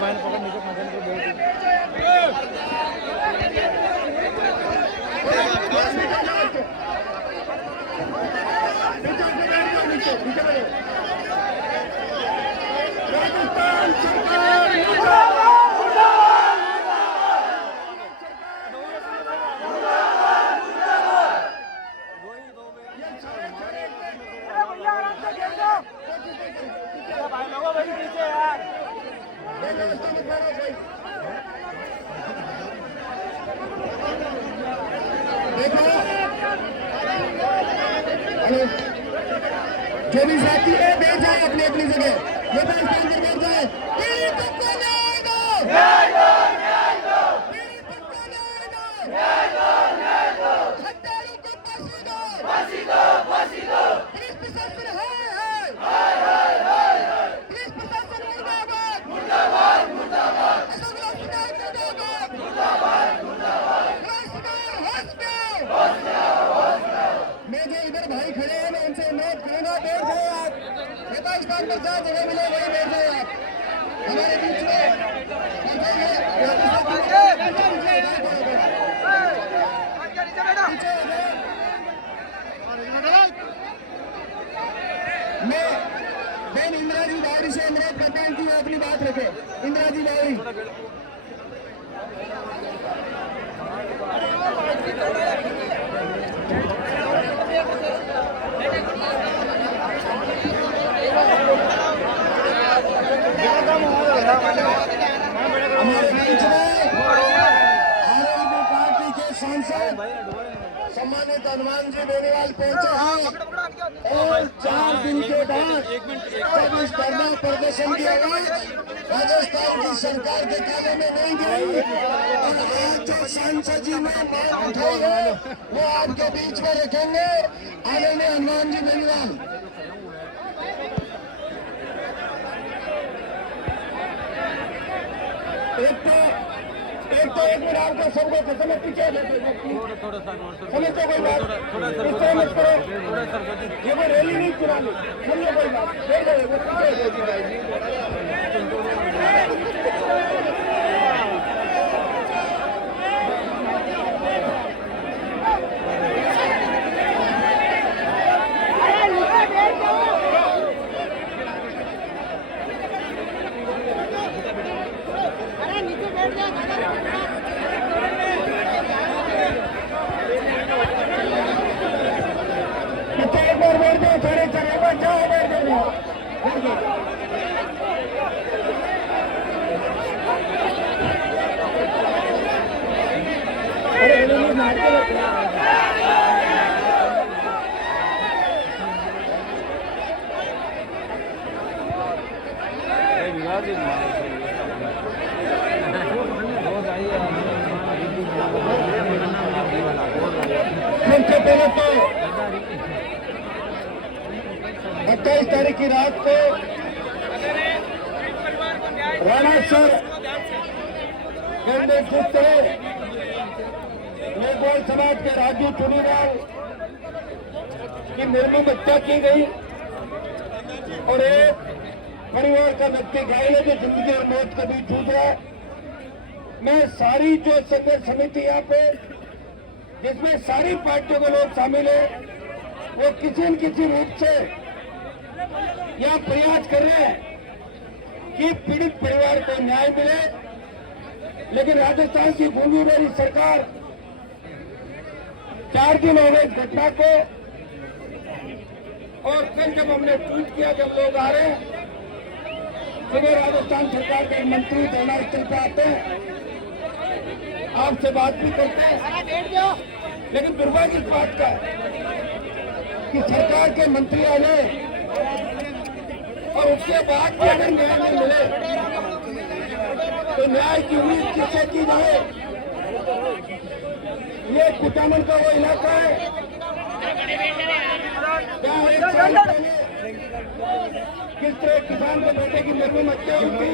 बाहेर पकड नीचे मधन को बोल राजस्थान सरकार जो भी साथी है बैठ जाए अपनी अपनी जगह, नेता स्थान पर बैठ जाए। पीड़ित को न्याय दो, न्याय दो, न्याय दो। पीड़ित को न्याय दो, न्याय दो, न्याय दो। हत्यारों को फांसी दो, फांसी दो, फांसी दो। पुलिस प्रशासन हाय हाय, पुलिस प्रशासन मुर्दाबाद, मुर्दाबाद, मुर्दाबाद। अशोक राज मुर्दाबाद, मुर्दाबाद, मुर्दाबाद। मैं जो इधर भाई खड़े हैं मैं उनसे अनुरोध करूंगा, बैठ जाए आप, नेता स्थान पर जहाँ जगह मिले वही बैठ जाए आप हमारे बीच में। मैं बहन इंदिरा जी बावरी से अनुरोध करता हूँ कि वो अपनी बात रखे। इंदिरा जी बावरी। हमारे बीच में आरएलपी पार्टी के सांसद सम्मानित हनुमान जी बेनीवाल पहुंचे हैं और 4 दिन के बाद जब इस धरना प्रदर्शन की आवाज राजस्थान की सरकार के काने में नहीं गई और आज जो सांसद जी ने मांग उठाई है वो आपके बीच में रखेंगे आदरणीय हनुमान जी बेनीवाल। एक मिनट आपको सबको खत्म पीछे समझते कोई बात इस तरह मत करो, ये कोई रैली नहीं चुनावी समझो कोई बात। सबसे पहले तो 28 तारीख की रात को राणा सर के नेतृत्व मेघवाल समाज के राजू चुनीलाल की निर्मम हत्या की गई और एक परिवार का व्यक्ति घायल है जो जिंदगी और मौत के बीच जूझ रहा है। मैं सारी जो संघर्ष समिति यहाँ पे जिसमें सारी पार्टियों के लोग शामिल है वो किसी न किसी रूप से यह प्रयास कर रहे हैं कि पीड़ित परिवार को न्याय मिले, लेकिन राजस्थान की गूंगी मेरी सरकार 4 दिन हो गए इस घटना को और कल जब हमने ट्वीट किया जब लोग आ रहे हैं सुबह राजस्थान सरकार के मंत्री धरना स्थल पे आते हैं आपसे बात भी करते हैं, लेकिन दुर्भाग्य इस बात का है कि सरकार के मंत्री आने और उसके बाद भी अगर न्याय नहीं मिले तो न्याय की उम्मीद किससे की जाए। ये कुटामन का वो इलाका है जहाँ 1 साल पहले किस तरह किसान के बेटे की निर्मम हत्या हुई थी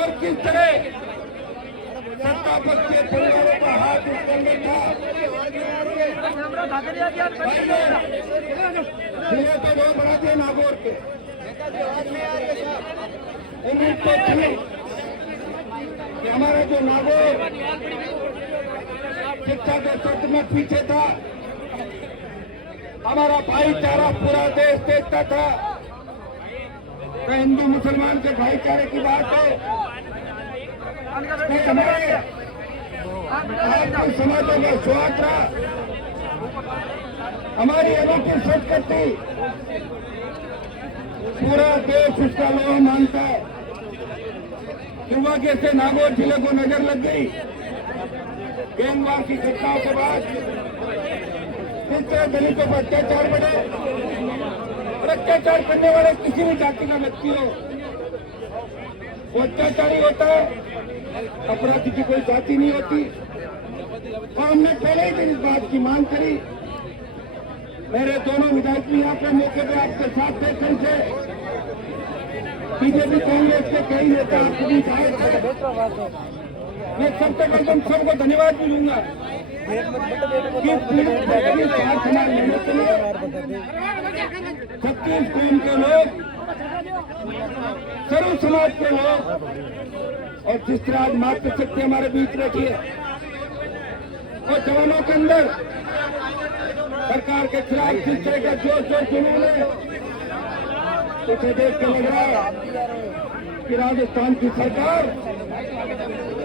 और किस तरह सत्ता पक्ष के परिवारों का हाथ उसके अंदर था। तो दो बड़ा थे नागौर के उम्मीद तो थी कि हमारा जो नागौर शिक्षा के क्षेत्र में पीछे था, हमारा भाईचारा पूरा देश देखता था। तो हिंदू मुसलमान के भाईचारे की बात है, हमारे आपके समाजों में स्वागत रहा, हमारी अनूठी संस्कृति पूरा देश उसका लोहा मानता है। दुर्भाग्य से नागौर जिले को नजर लग गई गैंगवार की घटनाओं के बाद। किस तरह दलितों पर अत्याचार बढ़े, और अत्याचार करने वाले किसी भी जाति का व्यक्ति हो, वो अत्याचारी होता है, अपराधी की कोई जाति नहीं होती। और हमने पहले ही दिन इस बात की मांग करी। मेरे दोनों विधायक भी यहाँ पे मौके पे आपके साथ थे, कल से बीजेपी कांग्रेस के कई नेता आपके बीच आए थे। मैं सबसे पहले सबको धन्यवाद भी दूंगा कि पीड़ित व्यक्ति साथ समाज लेने के लिए 36 कौम के लोग, सर्व समाज के लोग, और जिस तरह आज मातृशक्ति हमारे बीच बैठी है, और जवानों के अंदर सरकार के खिलाफ जिस तरह का जोर जुनून है, उसे देख के लग रहा है कि राजस्थान की सरकार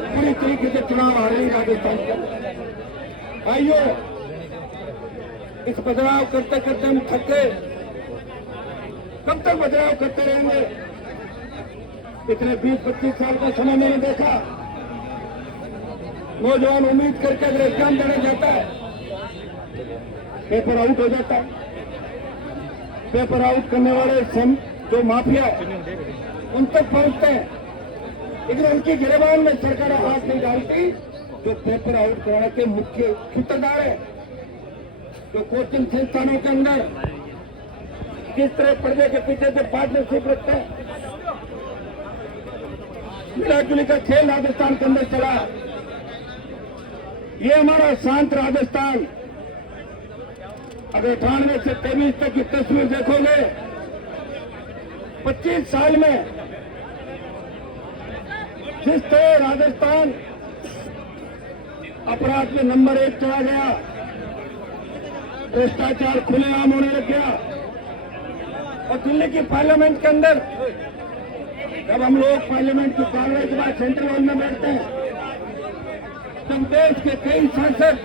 पूरी तरीके से चुनाव हार रही। राजस्थान का भाइयों, इस बदलाव करते करते हम थक गए। कब तक बदलाव करते रहेंगे? इतने 20-25 साल का समय मैंने देखा, नौजवान उम्मीद करके अगर एग्जाम देने जाता है, पेपर आउट हो जाता है। पेपर आउट करने वाले जो माफिया उन तक पहुंचते हैं, लेकिन उनकी गिरबान में सरकार हाथ नहीं डालती। जो पेपर आउट कराने के मुख्य सूत्रधार है, जो कोचिंग संस्थानों के अंदर किस तरह पर्दे के पीछे से पार्टनरशिप रखते हैं, मिलाजुली का खेल राजस्थान के अंदर चला। ये हमारा शांत राजस्थान, अगर 98 से 23 तक की तस्वीर देखोगे, 25 साल में जिस तरह राजस्थान अपराध में नंबर 1 चला गया, भ्रष्टाचार खुलेआम होने लग गया। और दिल्ली की पार्लियामेंट के अंदर जब हम लोग पार्लियामेंट की कार्रवाई के बाद सेंट्रल हॉल में बैठते हैं, तब देश के कई सांसद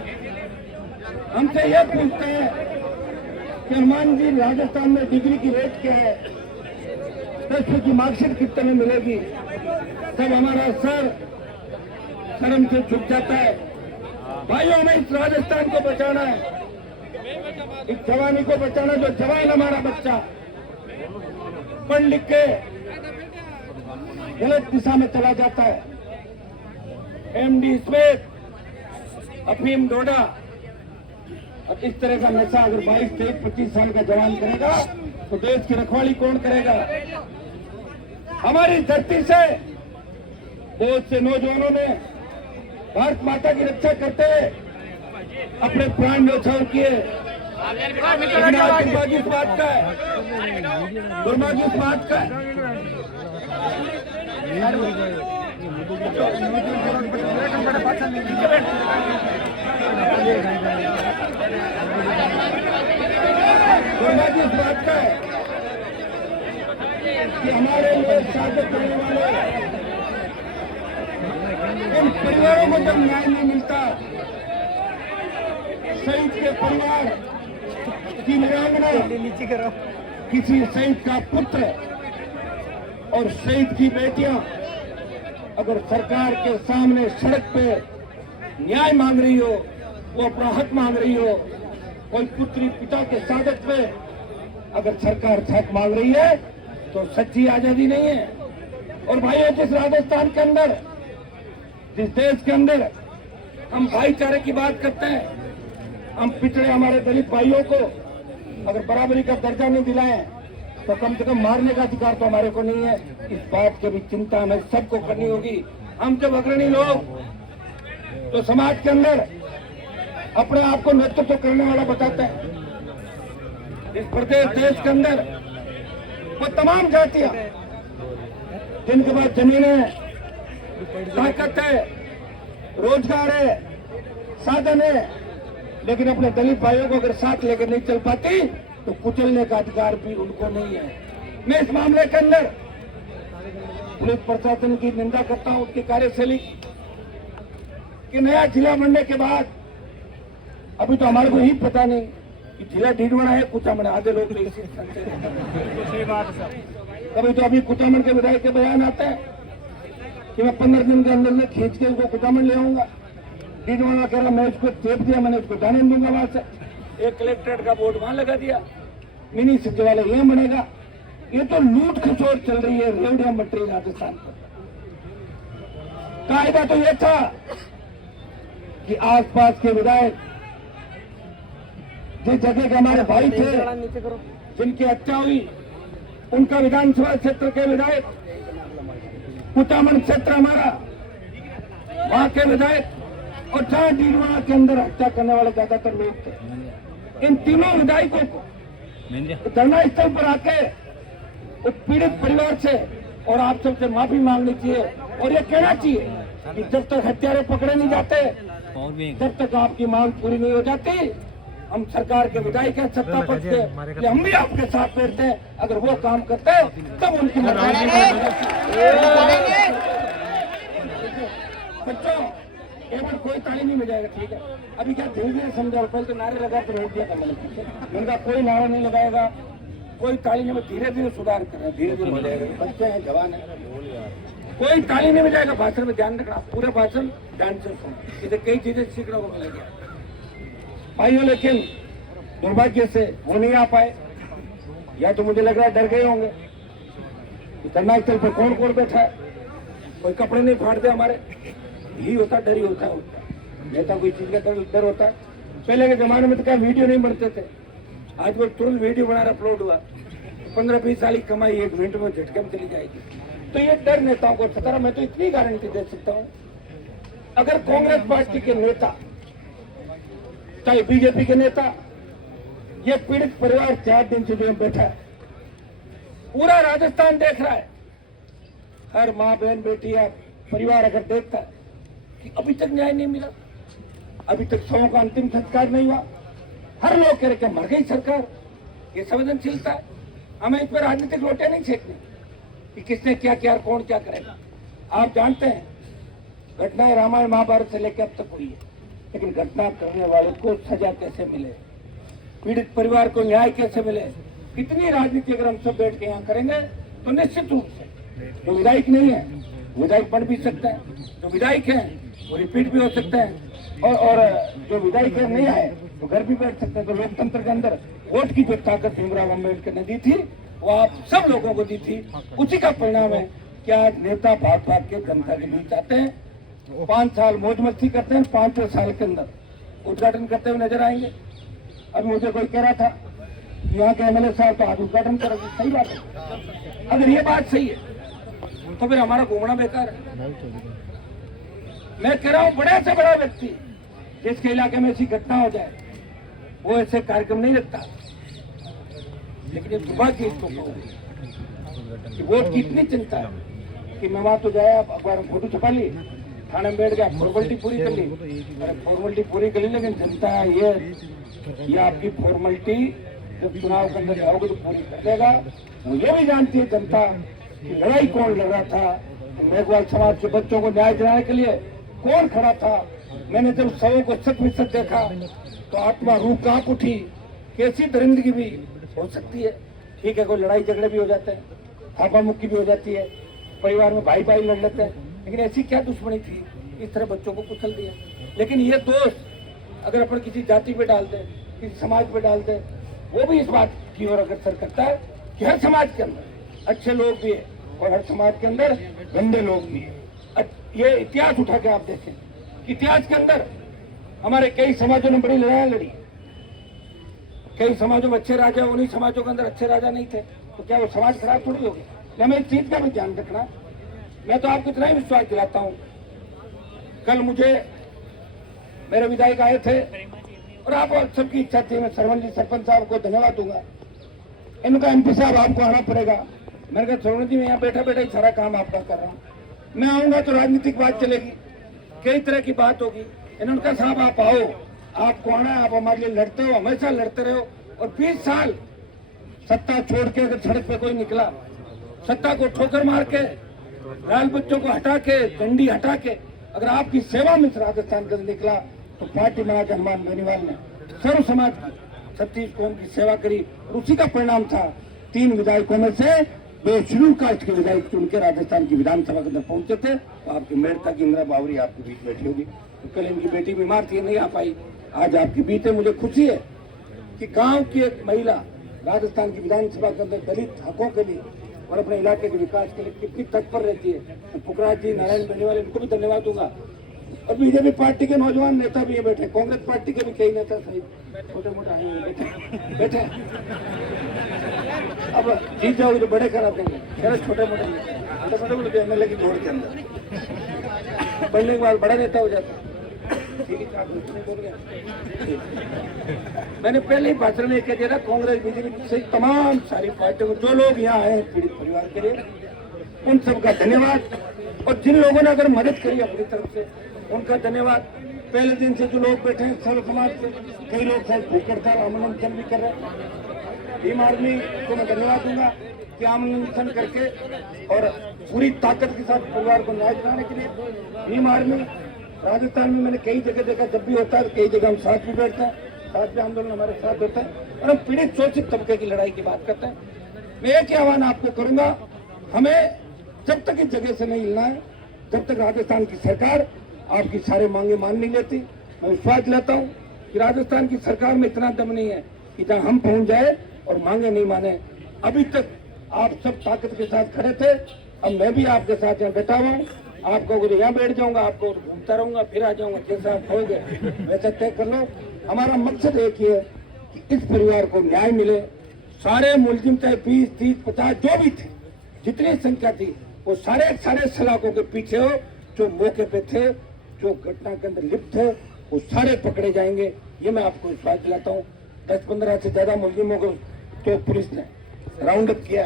हमसे यह पूछते हैं कि हनुमान जी, राजस्थान में डिग्री की रेट क्या है, 10वीं की मार्कशीट कितने में मिलेगी? तब हमारा सर शर्म से झुक जाता है। भाइयों, हमें इस राजस्थान को बचाना है, इस जवानी को बचाना। जो जवान हमारा बच्चा पढ़ लिख के गलत दिशा में चला जाता है, एमडी स्मिथ, अफीम डोडा, अब इस तरह का नशा अगर 22, 23, 25 साल का जवान करेगा तो देश की रखवाली कौन करेगा? हमारी धरती से बहुत से नौजवानों ने भारत माता की रक्षा करते हुए अपने प्राण न्यौछावर किए। दुर्भाग्य इस बात का है, दुर्भाग्य इस बात का है दुर्भाग्य इस बात का है कि हमारे लिए शादी करने वाले उन परिवारों को जब न्याय नहीं मिलता, शहीद के परिवार की वीरांगना, किसी शहीद का पुत्र और शहीद की बेटियां अगर सरकार के सामने सड़क पे न्याय मांग रही हो, वो अपना हक मांग रही हो, कोई पुत्री पिता के सादत पे अगर सरकार हक मांग रही है, तो सच्ची आजादी नहीं है। और भाइयों, जिस राजस्थान के अंदर, जिस देश के अंदर हम भाईचारे की बात करते हैं, हम पिछड़े हमारे दलित भाइयों को अगर बराबरी का दर्जा नहीं दिलाएं, तो कम से कम मारने का अधिकार तो हमारे को नहीं है। इस बात की भी चिंता हमें सबको करनी होगी। हम जब अग्रणी लोग तो समाज के अंदर अपने आप को नेतृत्व करने वाला बताते हैं, इस प्रदेश देश के अंदर वो तमाम जातियां जिनके पास जमीन है, ताकत है, रोजगार है, साधन है, लेकिन अपने दलित भाइयों को अगर साथ लेकर नहीं चल पाती तो कुचलने का अधिकार भी उनको नहीं है। मैं इस मामले के अंदर पुलिस प्रशासन की निंदा करता हूं, उसकी कार्यशैली कि नया जिला बनने के बाद अभी तो हमारे को ही पता नहीं कि जिला ढीडवाना है कुचामन, आधे लोग तो इसी सही बात है। कभी तो अभी कुचामन के विधायक के बयान आते हैं कि मैं 15 दिन के अंदर में खींच के उसको कुचामन ले आऊंगा। ढीडवाना कह रहा मैं उसको चेप दिया, मैंने उसको जाने दूंगा वहां से। एक कलेक्ट्रेट का बोर्ड वहां लगा दिया, मिनी सचिवालय यहां बनेगा। ये तो लूट खसोट चल रही है रेवड़िया मटरी राजस्थान पर। कायदा तो यह था कि आसपास के विधायक जिस जगह के हमारे भाई थे जिनकी हत्या हुई, उनका विधानसभा क्षेत्र के विधायक, कुचामन क्षेत्र हमारा, वहां के विधायक और जहां ढीडवाना के अंदर हत्या करने वाले ज्यादातर लोग थे, इन तीनों विधायकों को धरना स्थल पर आके उस पीड़ित परिवार से और आप सबसे माफी मांगनी चाहिए और ये कहना चाहिए कि जब तक हत्यारे पकड़े नहीं जाते, जब तक आपकी मांग पूरी नहीं हो जाती, हम सरकार के विधायक हैं, सत्ता पक्ष के, हम भी आपके साथ बैठते हैं। अगर वो काम करते हैं तब उनकी बच्चों केवल कोई ताली नहीं बजाएगा, ठीक है? अभी क्या धीरे धीरे समझाओ, पहले तो नारे लगा तो रोक दिया था मैंने, उनका कोई नारा नहीं लगाएगा, कोई ताली नहीं, धीरे धीरे सुधार कर रहे हैं, धीरे धीरे बजाएगा। बच्चे हैं, जवान है, कोई ताली नहीं बजाएगा। भाषण में ध्यान रखना, पूरे भाषण ध्यान से सुनो, इसे कई चीजें सीखने को मिलेगी भाइयों। लेकिन दुर्भाग्य से वो नहीं आ पाए, या तो मुझे लग रहा है डर गए होंगे। धरना स्थल पर कौन कौन बैठा है, कोई कपड़े नहीं फाड़ दे हमारे, यही होता, डर ही होता है। नेता कोई चीज का डर होता है। पहले के जमाने में तो क्या वीडियो नहीं बनते थे, आज वो तुरंत वीडियो बनाना अपलोड हुआ, 15-20 साल की कमाई 1 मिनट में झटके में चली जाएगी। तो ये डर नेताओं को सतारा। मैं तो इतनी गारंटी दे सकता हूँ, अगर कांग्रेस पार्टी के नेता, चाहे बीजेपी के नेता, ये पीड़ित परिवार 4 दिन से जो बैठा है, पूरा राजस्थान देख रहा है, हर माँ बहन बेटी या परिवार अगर देखता है कि अभी तक न्याय नहीं मिला, अभी तक शवों का अंतिम संस्कार नहीं हुआ, हर लोग कह रहे कि मर गई सरकार, ये संवेदनशीलता है। हमें इस पर राजनीतिक रोटियां नहीं छेकनी कि किसने क्या किया, कौन क्या करेगा। आप जानते हैं घटनाएं रामायण महाभारत से लेकर अब तक हुई है, लेकिन घटना करने वाले को सजा कैसे मिले, पीड़ित परिवार को न्याय कैसे मिले, कितनी राजनीति अगर हम सब बैठ के यहाँ करेंगे तो निश्चित रूप से जो विधायक नहीं है विधायक बन भी सकते हैं, जो विधायक हैं वो रिपीट भी हो सकते हैं, और जो विधायक नहीं आए तो घर भी बैठ सकते हैं। तो लोकतंत्र के अंदर वोट की जो ताकत भीमराव अम्बेडकर ने दी थी वो आप सब लोगों को दी थी, उसी का परिणाम है कि आज नेता भाग भाग के जनता के बीच आते हैं, 5 साल मौज मस्ती करते हैं, 5वें साल के अंदर उद्घाटन करते हुए नजर आएंगे। अभी मुझे कोई कह रहा था यहाँ के एमएलए साहब तो आज उद्घाटन करेंगे, सही बात है। अगर ये बात सही है तो फिर हमारा घूमना बेकार है। मैं कह रहा हूँ बड़े से बड़ा व्यक्ति जिसके इलाके में ऐसी घटना हो जाए वो ऐसे कार्यक्रम नहीं रखता, लेकिन ये दुर्भाग्य इसको कि वोट की इतनी चिंता है कि मैं वहां तो जाया, अखबार में फोटो छपा ली, थाने में बैठ गया, फॉर्मेलिटी पूरी कर ली, फॉर्मेलिटी पूरी कर ली, लेकिन जनता ये आपकी फॉर्मेलिटी जब चुनाव के अंदर जाओगे तो पूरी कर देगा। वो ये भी जानती है जनता कि लड़ाई कौन लड़ रहा था, मेघवाल समाज के बच्चों को न्याय दिलाने के लिए कौन खड़ा था। मैंने जब सबों को 100% देखा तो आत्मा रूह कांप उठी, कैसी दरिंदगी भी हो सकती है। ठीक है, कोई लड़ाई झगड़े भी हो जाते हैं, थापा मुक्की भी हो जाती है, परिवार में भाई भाई लड़ लेते हैं, लेकिन ऐसी क्या दुश्मनी थी इस तरह बच्चों को कुचल दिया। लेकिन ये दोष अगर अपन किसी जाति पे डाल दे, किसी समाज पे डाल दे, वो भी इस बात की ओर अग्रसर करता है कि हर समाज के अंदर अच्छे लोग भी है और हर समाज के अंदर गंदे लोग भी है। ये इतिहास उठा के आप देखें, इतिहास के अंदर हमारे कई समाजों ने बड़ी लड़ाई लड़ी, कई समाजों में अच्छे राजा, उन्हीं समाजों के अंदर अच्छे राजा नहीं थे, तो क्या वो समाज खराब थोड़ी होगी। हमें इस चीज का भी ध्यान रखना। मैं तो आपको इतना ही विश्वास दिलाता हूँ, कल मुझे मेरे विधायक आए थे और आप सबकी इच्छा थी, मैं सरपंच जी सरपंच साहब को धन्यवाद दूंगा। इनका एमपी साहब आपको आना पड़ेगा, मैंने कहा श्रवण जी मैं यहाँ बैठा बैठा ही सारा काम आपका कर रहा हूँ, मैं आऊंगा तो राजनीतिक बात चलेगी, कई तरह की बात होगी। इन्होंने कहा साहब आप आओ, आपको आना है, आप हमारे लिए लड़ते हो, हमेशा लड़ते रहो। और 20 साल सत्ता छोड़ के अगर सड़क पे कोई निकला, सत्ता को ठोकर मार के, लाल बच्चों को हटा के, डंडी हटा के अगर आपकी सेवा में राजस्थान के निकला, तो पार्टी बना के हनुमान बेनीवाल ने सर्व समाज की 36 कौम की सेवा करी। और उसी का परिणाम था 3 विधायकों में से 2 शेड्यूल कास्ट के विधायक चुन के राजस्थान की विधानसभा के अंदर पहुंचे थे। तो आपकी मेड़ता की इंदिरा बावरी आपके बीच बैठी होगी। तो कल इनकी बेटी बीमार थी, नहीं आ पाई, आज आपके बीच है। मुझे खुशी है कि गांव की एक महिला राजस्थान की विधानसभा के अंदर दलित हकों के लिए और अपने इलाके के विकास के लिए कितनी तत्पर रहती है। मैं पुखराज जी, नारायण बेनीवाल, इनको भी धन्यवाद दूंगा। और बीजेपी पार्टी के नौजवान नेता भी ये बैठे, कांग्रेस पार्टी के भी कई नेता सही छोटे मोटे आए बैठे। अब जीत जाओगे तो बड़े करा देंगे, छोटे मोटे एमएलए की दौड़ के अंदर बढ़ने के बाद बड़ा नेता हो जाता है। मैंने पहले ही भाषण में कह दिया था, कांग्रेस बीजेपी से तमाम सारी पार्टियों को, जो लोग यहाँ आए पीड़ित परिवार के लिए, उन सबका धन्यवाद। और जिन लोगों ने अगर मदद करी अपनी तरफ से, उनका धन्यवाद। पहले दिन से जो लोग बैठे हैं सर्व समाज के, कई लोग शायद भूख हड़ताल आंदोलन भी कर रहे हैं। भीम आर्मी को मैं धन्यवाद दूंगा कि आंदोलन करके और पूरी ताकत के साथ परिवार को न्याय दिलाने के लिए भीम आर्मी राजस्थान में मैंने कई जगह देखा, जब भी होता है कई जगह हम साथ भी बैठते हैं, साथ भी आंदोलन हमारे साथ होता है और हम पीड़ित शोषित तबके की लड़ाई की बात करते हैं। मैं एक ही आह्वान आपको करूंगा, हमें जब तक इस जगह से नहीं हिलना है, जब तक राजस्थान की सरकार आपकी सारे मांगे मान नहीं लेती। मैं विश्वास लेता हूँ कि राजस्थान की सरकार में इतना दम नहीं है कि जहाँ हम पहुंच जाए और मांगे नहीं माने। अभी तक आप सब ताकत के साथ खड़े थे, अब मैं भी आपके साथ यहाँ बैठा हुआ हूँ। आप कहोगे तो यहाँ बैठ जाऊंगा, आपको घूमता रहूंगा, फिर आ जाऊंगा, जैसा आप कहोगे वैसा तय कर लो। हमारा मकसद एक ही है कि इस परिवार को न्याय मिले। सारे मुलजिम चाहे 20, 30, 50 जो भी थे, जितनी संख्या थी, वो सारे सलाखों के पीछे हो, जो मौके पे थे, जो घटना के अंदर लिप्त थे, वो सारे पकड़े जाएंगे। ये मैं आपको विश्वास दिलाता हूँ। 10-15 से ज्यादा मुलजिमों को तो पुलिस ने राउंड अप किया,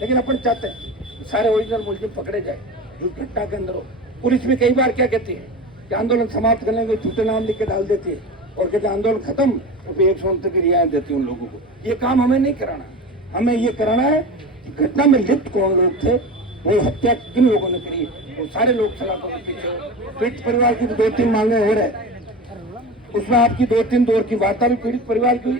लेकिन अपन चाहते हैं सारे ओरिजिनल मुलजिम पकड़े जाए जो घटना के अंदर हो। पुलिस भी कई बार क्या कहती है कि आंदोलन समाप्त करने के झूठे नाम लिख के डाल देती है और कहते हैं आंदोलन खत्म, तो फिर 169 की रियायत देती है उन लोगों को। ये काम हमें नहीं कराना, हमें ये कराना है कि घटना में लिप्त कौन लोग थे, वो हत्या किन लोगों ने करी, वो सारे लोग सलाखों के पीछे हो। पीड़ित परिवार की 2-3 मांगे हो रहे, उसमें आपकी 2-3 दौर की वार्ता भी पीड़ित परिवार की।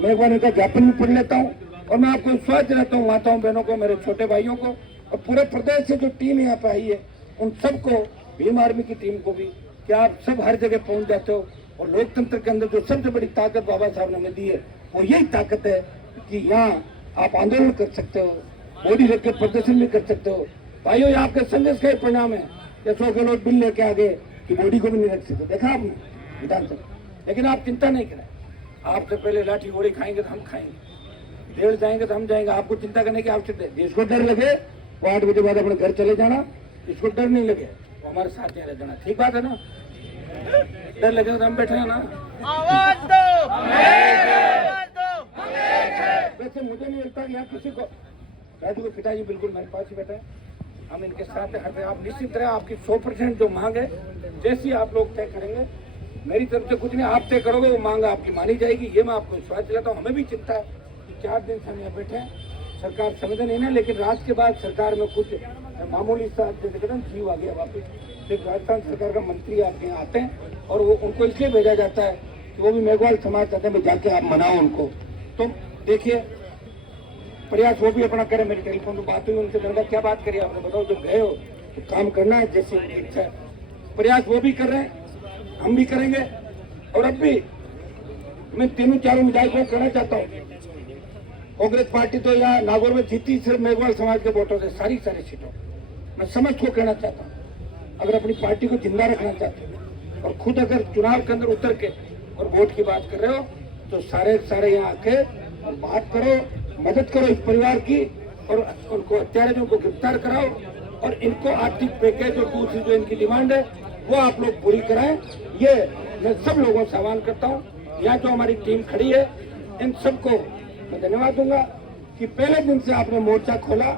मैं एक बार इनका ज्ञापन भी पढ़ लेता हूँ और मैं आपको विश्वास दिलाता हूँ, माताओं बहनों को, मेरे छोटे भाइयों को और पूरे प्रदेश से जो टीम यहाँ पे आई है, उन सबको, भीम आर्मी की टीम को भी, कि आप सब हर जगह पहुंच जाते हो। और लोकतंत्र के अंदर जो सबसे बड़ी ताकत बाबा साहब ने हमें दी है, वो यही ताकत है कि यहाँ आप आंदोलन कर सकते हो, बॉडी रख के प्रदर्शन भी कर सकते हो। भाइयों, ये आपके संदेश का परिणाम है। जैसे गहलोत बिल लेके आ गए कि बॉडी को भी नहीं रख सकते, देखा आपने विधानसभा। लेकिन आप चिंता नहीं करें, आपसे पहले लाठी गोली खाएंगे तो हम खाएंगे, जेल जाएंगे तो हम जाएंगे। आपको चिंता करने की आवश्यकता है। जिसको डर लगे वो 8 बजे बाद अपने घर चले जाना, जिसको डर नहीं लगे वो हमारे साथ यहाँ रह जाना। ठीक बात है ना? डर लगे तो हम बैठे हैं ना। आवाज दो, वैसे मुझे नहीं लगता कि यहाँ किसी को, राजू के पिताजी बिल्कुल मेरे पास ही बैठे हैं, हम इनके साथ हैं। आप निश्चित रहे, आपकी 100% जो मांग है, जैसी आप लोग तय करेंगे, मेरी तरफ से कुछ नहीं, आप तय करोगे वो मांग आपकी मानी जाएगी। ये मैं आपको विश्वास दिलाता हूँ। हमें भी चिंता है कि 4 दिन से हम यहाँ बैठे हैं, सरकार संवेदन नहीं है, लेकिन रात के बाद सरकार में कुछ मामूली सा जीव आ गया वापिस। फिर राजस्थान सरकार का मंत्री आपके यहाँ आते हैं और वो उनको इसलिए भेजा जाता है कि वो भी मेघवाल समाज चाहते हैं जाके आप मनाओ उनको। तो देखिए, प्रयास वो भी अपना करें। मेरी टेलीफोन पर बात हुई उनसे, मैंने क्या बात करी आपने, बताओ। जब गए हो तो काम करना है जैसे उनकी इच्छा है। प्रयास वो भी कर रहे हैं, हम भी करेंगे। और अब भी मैं 3-4 विधायकों को कहना चाहता हूँ, कांग्रेस पार्टी तो यहाँ नागौर में जीती सिर्फ मेघवाल समाज के वोटों से, सारी सीटों। मैं समझ को कहना चाहता हूँ, अगर अपनी पार्टी को जिंदा रखना चाहते हो और खुद अगर चुनाव के अंदर उतर के और वोट की बात कर रहे हो, तो सारे यहाँ आके और बात करो, मदद करो इस परिवार की, और उनको हत्यारों को गिरफ्तार कराओ और इनको आर्थिक पैकेज और दूसरी जो इनकी डिमांड है वो आप लोग पूरी कराएं। ये मैं सब लोगों से आह्वान करता हूँ। यहाँ जो हमारी टीम खड़ी है, इन सबको मैं धन्यवाद दूंगा कि पहले दिन से आपने मोर्चा खोला,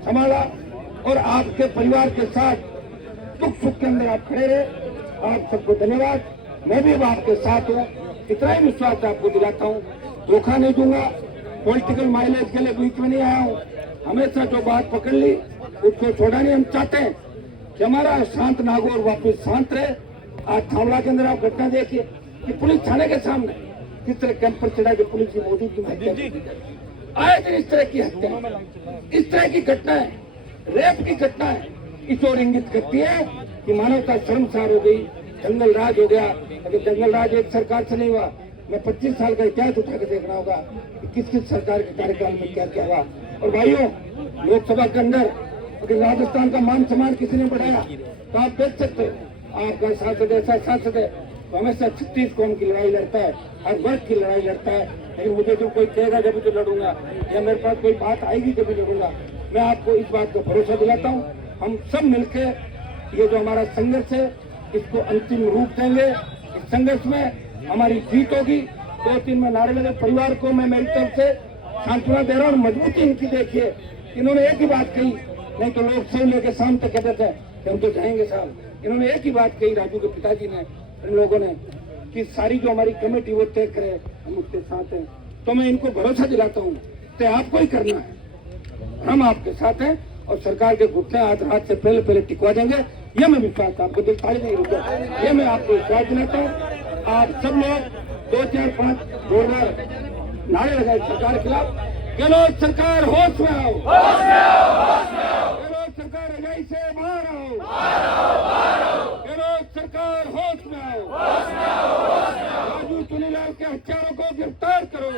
संभाला और आपके परिवार के साथ दुख सुख के अंदर आप खड़े रहे। आप सबको धन्यवाद। मैं भी अब आपके साथ हूँ, इतना ही विश्वास आपको दिलाता हूँ। धोखा नहीं दूंगा, पॉलिटिकल माइलेज के लिए बीच में नहीं आया हूँ। हमेशा जो बात पकड़ ली उसको छोड़ा नहीं। हम चाहते हैं कि हमारा शांत नागौर वापस शांत रहे। आज थावड़ा के अंदर आप घटना देखिए कि पुलिस थाने के सामने किस तरह कैंप पर चढ़ा के पुलिस की मौजूदगी में हत्या की गई। आए दिन इस तरह की हत्या, इस तरह की घटनाएं, रेप की घटनाएं इस ओर इंगित करती है कि मानवता शर्मसार हो गई, जंगल राज हो गया। अगर जंगल राज एक सरकार से नहीं हुआ, मैं 25 साल का इतिहास उठा के देखना होगा कि किस किस सरकार के कार्यकाल में क्या क्या हुआ। और भाइयों, लोकसभा के अंदर अगर राजस्थान का मान सम्मान किसी ने बढ़ाया तो आप देख सकते हो, आपका सांसद ऐसा सांसद है तो हमेशा 36 कौम की लड़ाई लड़ता है, हर वर्ग की लड़ाई लड़ता है। लेकिन मुझे तो कोई कहेगा जब तो लड़ूंगा, या मेरे पास कोई बात आएगी जब लड़ूंगा। मैं आपको इस बात का भरोसा दिलाता हूँ, हम सब मिलकर ये जो हमारा संघर्ष है इसको अंतिम रूप देंगे। इस संघर्ष में हमारी जीत होगी। 2-3 में नारे लगे। परिवार को मैं मेरी तरफ से सांत्वना दे रहा हूँ। मजबूती इनकी देखिए, इन्होंने एक ही बात कही, नहीं तो लोग सही लेके शाम तक कहते थे कि हम तो जाएंगे साहब। इन्होंने एक ही बात कही, राजू के पिताजी ने, इन लोगों ने, कि सारी जो हमारी कमेटी वो तय करे, हम उसके साथ हैं। तो मैं इनको भरोसा दिलाता हूँ कि आपको ही करना है, हम आपके साथ हैं और सरकार के घुटने आज रात से पहले टिकवा देंगे। ये मैं विश्वास आपको दिखाई नहीं रुका, ये मैं आपको विश्वास दिलाता हूँ। आप सब लोग 2, 4, 5 जोरदार नारे लगाए सरकार के खिलाफ। गहलोत सरकार होश में आओ, गहलोत सरकार रजाई से बाहर आओ, गहलोत सरकार होश में आओ, राजू चुनीलाल के हत्यारों को गिरफ्तार करो,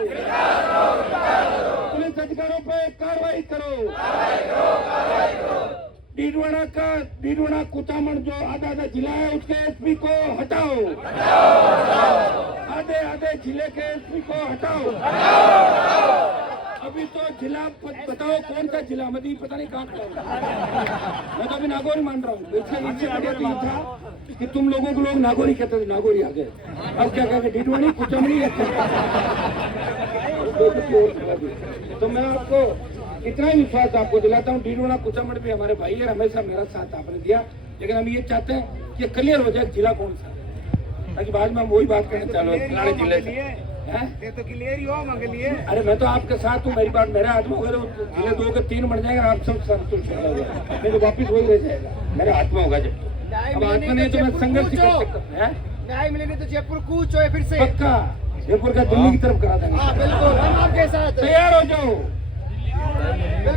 पुलिस अधिकारियों पर कार्रवाई करो, डीडवाना कुचामन जो आधा जिला है उसके एसपी को हटाओ, आधे जिले के एसपी को हटाओ। अभी तो जिला बताओ कौन सा जिला, मुझे पता नहीं कहाँ का। मैं तो अभी नागौर मान रहा हूँ। इससे बढ़िया तो ये था कि तुम लोगों को लोग नागौरी कहते थे, नागौरी आ गए। अब क्या कहेंगे, डीडवानी कुचामनी। तो मैं आपको इतना ही विश्वास आपको दिलाता हूँ, डीडवाना कुचामन भी हमारे भाई है, हमेशा मेरा साथ आपने दिया। लेकिन हम ये चाहते हैं कि क्लियर हो जाए जिला कौन सा, ताकि बाद में हम वही बात करना चालू फलाने जिले से। ये तो क्लियर ही हो मंगे लिए। अरे मैं तो आपके साथ हूँ, मेरी बात मेरे हाथ में होगा तो जिले 2 के 3 बन जाएगा, आप सब संतुष्ट हो जाएगा, नहीं तो वापिस वही रह जाएगा, मेरे हाथ में होगा। जब अब हाथ में नहीं तो मैं संघर्ष कर सकता हूँ। न्याय मिलेगी तो जयपुर कूच हो फिर से, पक्का जयपुर का दिल्ली की तरफ करा देंगे। बिल्कुल, हम आपके साथ तैयार हो जाओ।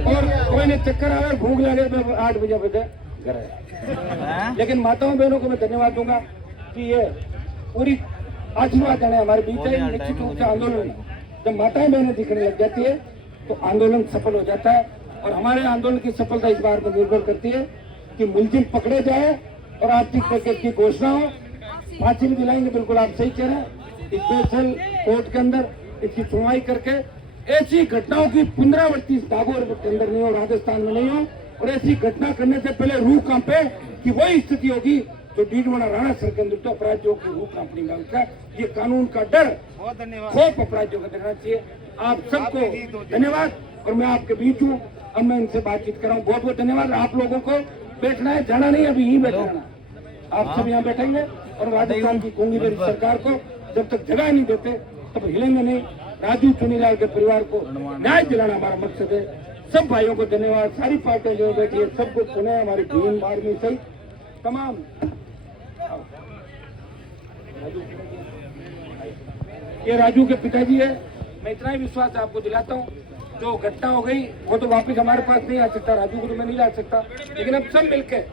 और कोई नहीं चक्कर आ रहा, भूख लगे तो 8 बजे घर है। लेकिन माताओं बहनों को मैं धन्यवाद दूंगा कि ये पूरी आशीर्वाद देने हमारे बीच है। निश्चित रूप से आंदोलन, जब माताएं बहनें दिखने लग जाती है तो आंदोलन सफल हो जाता है। और हमारे आंदोलन की सफलता इस बार पर निर्भर करती है कि मुलजिम पकड़े जाए और आर्थिक पैकेज की घोषणा हो, फांसी भी दिलाएंगे। बिल्कुल आप सही कह रहे हैं। स्पेशल कोर्ट के अंदर इसकी सुनवाई करके ऐसी घटनाओं की पुनरावृत्ति नागौर के अंदर नहीं हो, राजस्थान में नहीं हो। और ऐसी घटना करने से पहले रूह कांपे कि वही स्थिति होगी तो डीडवाना राणा सर के अंदर तो अपराधियों की रूह कांपनी में उनका ये कानून का डर, खौफ अपराधियों का देखना चाहिए। आप सबको धन्यवाद। और मैं आपके बीच हूँ, अब मैं इनसे बातचीत कर रहा हूँ। बहुत बहुत धन्यवाद। आप लोगों को बैठना है, जाना नहीं, अभी यहीं बैठना। आप सब यहाँ बैठेंगे और राजस्थान की कोंगी बेरी सरकार को जब तक जगह नहीं देते तब हिलेंगे नहीं। राजू चुनीलाल के परिवार को न्याय दिलाना हमारा मकसद है। सब भाइयों को धन्यवाद। सारी पार्टियां जो बैठी है सबको पुनः हमारी भीम आर्मी सहित तमाम। ये राजू के पिताजी है। मैं इतना ही विश्वास आपको दिलाता हूँ, जो घटना हो गई वो तो वापस हमारे पास नहीं आ सकता, राजू को तो मैं नहीं ला सकता। लेकिन अब सब मिलकर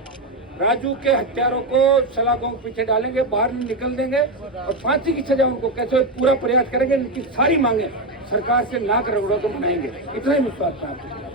राजू के हत्यारों को सलाखों के पीछे डालेंगे, बाहर निकल देंगे और फांसी की सजा उनको कैसे पूरा प्रयास करेंगे। इनकी सारी मांगे सरकार से नाक रगड़ो तो मनाएंगे। इतना ही विश्वास था आपको।